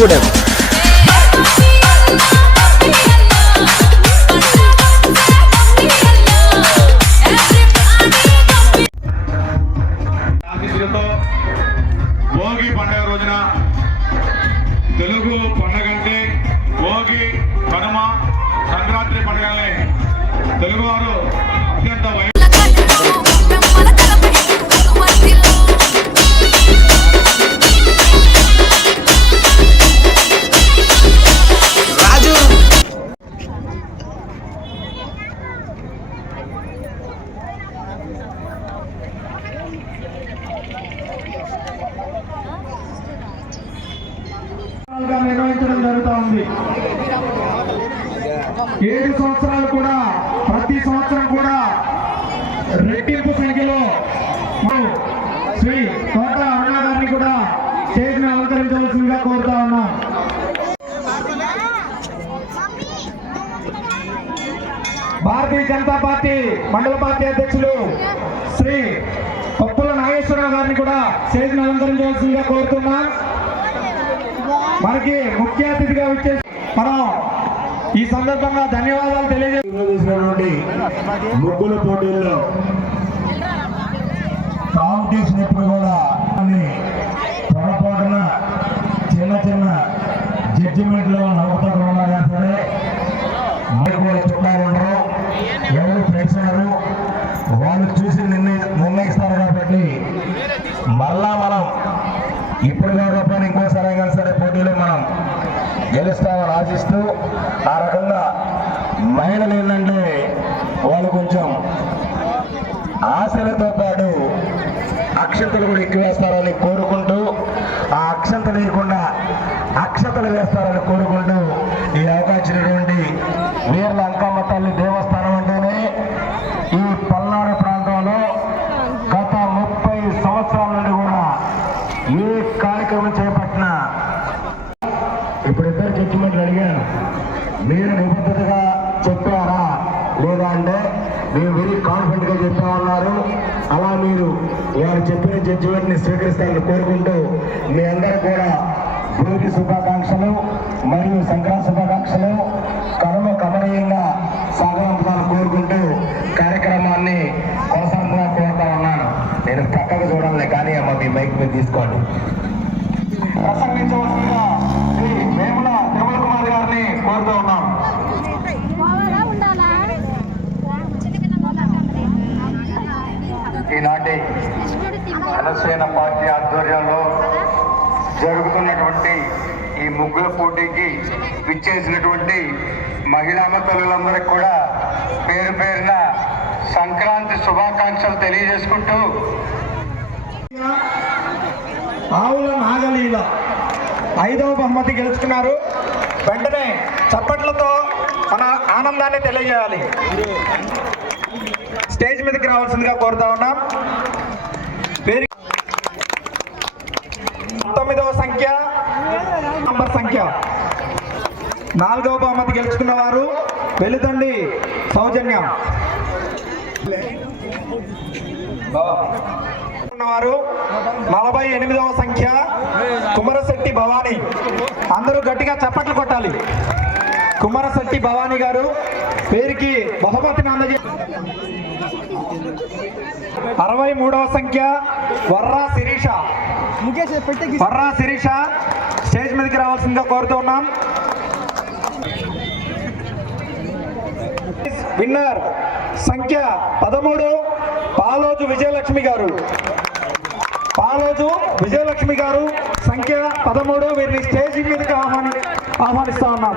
కూడా భోగి పండుగ రోజున తెలుగు పండుగ అంటే భోగి, కనుమ, సంక్రాంతి పండుగలే తెలుగువారు అత్యంత నిర్వహించడం జరుగుతూ ఉంది. 7 సంవత్సరాలు కూడా ప్రతి సంవత్సరం కూడా రెట్టింపు సంఖ్యలో శ్రీ కోట అరుణ గారిని కూడా స్టేజ్ని అలంకరించవలసిందిగా కోరుతా ఉన్నాం. భారతీయ జనతా పార్టీ మండల పార్టీ అధ్యక్షులు శ్రీ కొప్పుల నాగేశ్వరరావు గారిని కూడా స్టేజ్ని అలంకరించవలసిందిగా కోరుతున్నాం. మనకి ముఖ్య అతిథిగా వచ్చేసి మనం ఈ సందర్భంగా ధన్యవాదాలు తెలియజేసినటువంటి ముగ్గుల పోటీల్లో కాంపిటీషన్ ఎప్పుడు కూడా పొరపాటున చిన్న చిన్న జడ్జిమెంట్లో నవ్వుతారు సరే మనకు కూడా చుట్టారు, ఎవరు ప్రేక్షకులు వాళ్ళు చూసి నిర్ణయిస్తారు. కాబట్టి మళ్ళా మనం ఇప్పుడు కాకపోయినా ఇంకోసారి అయినా సరే పోటీలో మనం గెలుస్తామని ఆశిస్తూ, ఆ రకంగా మహిళలు ఏంటంటే వాళ్ళు కొంచెం ఆశలతో పాటు అక్షంతలు కూడా ఎక్కువ వేస్తారని కోరుకుంటూ, ఆ అక్షంతలు వేయకుండా అక్షతలు వేస్తారని కోరుకుంటూ ఈ అవకాశించినటువంటి వీర్ల అంకమ్మ తల్లి దేవస్థానం అంటేనే ఈ పల్నాడు ప్రాంతంలో గత 30 సంవత్సరాల నుండి కూడా ఏ కార్యక్రమం చేపట్టినా ఇప్పుడు ఇద్దరు జడ్జిమెంట్లు అడిగాను, మీరు నిబద్ధతగా చెప్పారా లేదా అంటే మేము వెరీ కాన్ఫిడెంట్ గా చెప్తా ఉన్నారు. అలా మీరు వారు చెప్పిన జడ్జిమెంట్ ని స్వీకరిస్తారని కోరుకుంటూ మీ అందరూ కూడా భోగి శుభాకాంక్షలు మరియు సంక్రాంతి శుభాకాంక్షలు కర్మ కమనీయంగా సాగాలని కోరుకుంటూ కార్యక్రమాన్ని కొనసాగుతున్నా కోరుతా ఉన్నాను. నేను పక్కకు చూడాలి కానీ అమ్మ మీ మైక్ మీద తీసుకోండి. ప్రసంగించవలసిందిగా శ్రీ వేముల తిరుమల కుమార్ గారిని కోరుతూ ఉన్నాం. ఈనాటి జనసేన పార్టీ ఆధ్వర్యంలో జరుగుతున్నటువంటి ఈ ముగ్గుల పోటీకి విచ్చేసినటువంటి మహిళా తల్లులందరికీ కూడా పేరు పేరున సంక్రాంతి శుభాకాంక్షలు తెలియజేసుకుంటూ, ఆవుల నాగలీల 5వ బహుమతి గెలుచుకున్నారు. వెంటనే చప్పట్లతో మన ఆనందాన్ని తెలియజేయాలి. స్టేజ్ మీదకి రావాల్సిందిగా కోరుతా ఉన్నాం. 9వ సంఖ్య నంబర్ సంఖ్య 4వ బహుమతి గెలుచుకున్న వారు వెలుతండి సౌజన్య, వారు 48వ సంఖ్య కుమరశెట్టి భవానీ. అందరూ గట్టిగా చప్పట్లు కొట్టాలి. కుమరశెట్టి భవానీ గారు పేరుకి బహుమతిని అందజే 63వ సంఖ్య వర్రా శిరీష. వర్రా శిరీష స్టేజ్ మీదకి రావాల్సిందిగా కోరుతూ ఉన్నాం. విన్నర్ సంఖ్య 13 పాలోజు విజయలక్ష్మి గారు. పాలోజు విజయలక్ష్మి గారు సంఖ్య 13. వీరిని స్టేజ్ మీదకి ఆహ్వానిస్తా ఉన్నాం.